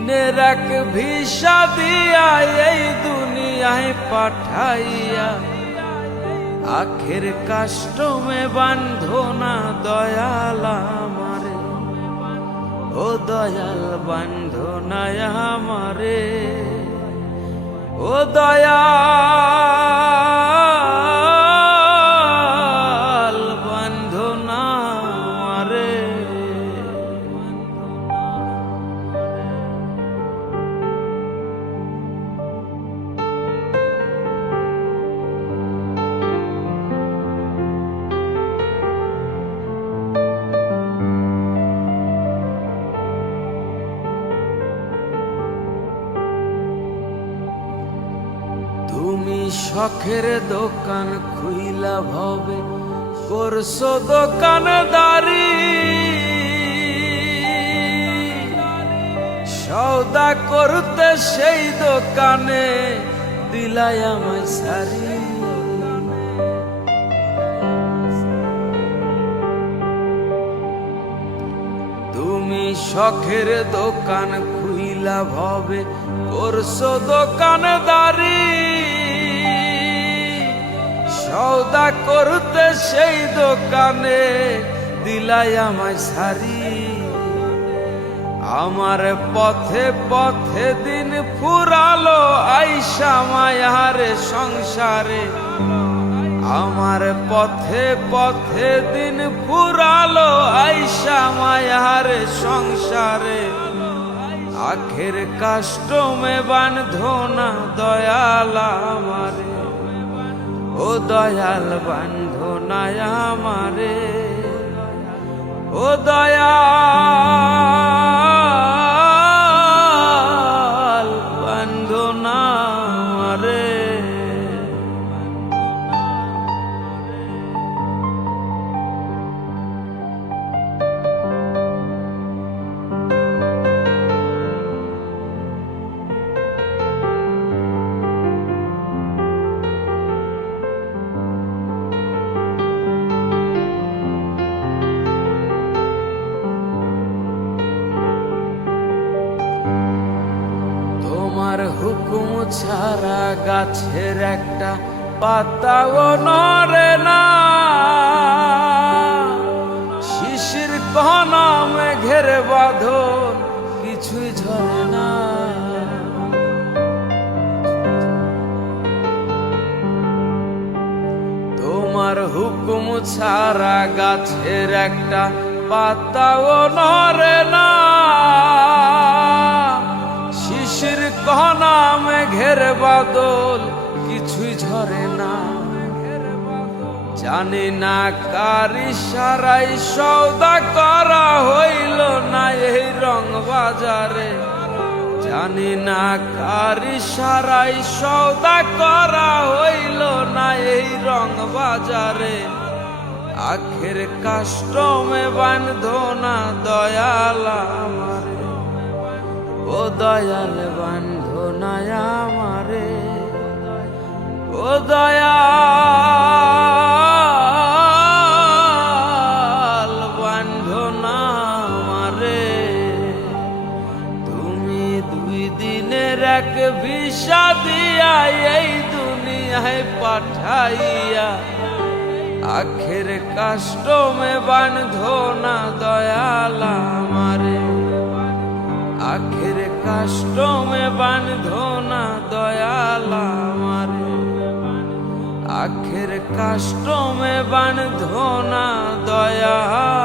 দিনের এক ভিসা দিয়া এই দুনিয়ায় পাঠাইয়া আখের কাষ্টমে বান্ধো না দয়াল আমারে, ও দয়াল বান্ধো না আমারে, ও দয়াল বান্ধো না আমারে। তুমি শখের দোকান খুইলা ভবে করছো দোকানদারি, সওদা করতে সেই দোকানে দিলাই আমায় সারি। তুমি শখের দোকান খুইলা ভবে করছো দোকানদারি, সওদা করতে সেই দোকানে দিলাই আমায় সারি। আমার পথে পথে দিন ফুরালো আইসা মায়ারে সংসারে, আমার পথে পথে দিন ফুরালো আইসা মায়ারে সংসারে। আখের কাষ্টমে বান্ধো না দয়াল আমারে, ও দয়াল বান্ধো না আমারে, ও দয়াল বান্ধো না আমারে। তোমার হুকুম ছাড়া গাছের একটা পাতাও নড়ে না, শিশির কণা মেঘের বাঁধন কিছুই ঝরে না। তোমার হুকুম ছাড়া গাছের একটা পাতাও নড়ে না, শিশির কণা মেঘের বাদল কিছুই ঝরে না। জানি না কার ইশারায় সওদা করা হইল না এই রং বাজারে, জানি না কার ইশারায় সওদা করা হইল না এই রং বাজারে। আখের কাষ্টমে বান্ধো না দয়াল আমারে, ও দয়াল বান্ধো না আমারে, ও দয়াল বান্ধো না আমারে। তুমি দুই দিনের এক ভিসা দিয়া এই দুনিয়ায় পাঠাইয়া আখের কাষ্টমে বান্ধো না দয়াল আমারে, আখের কাষ্টমে বান্ধো না দয়াল আমারে, আখের কাষ্টমে বান্ধো না দয়াল।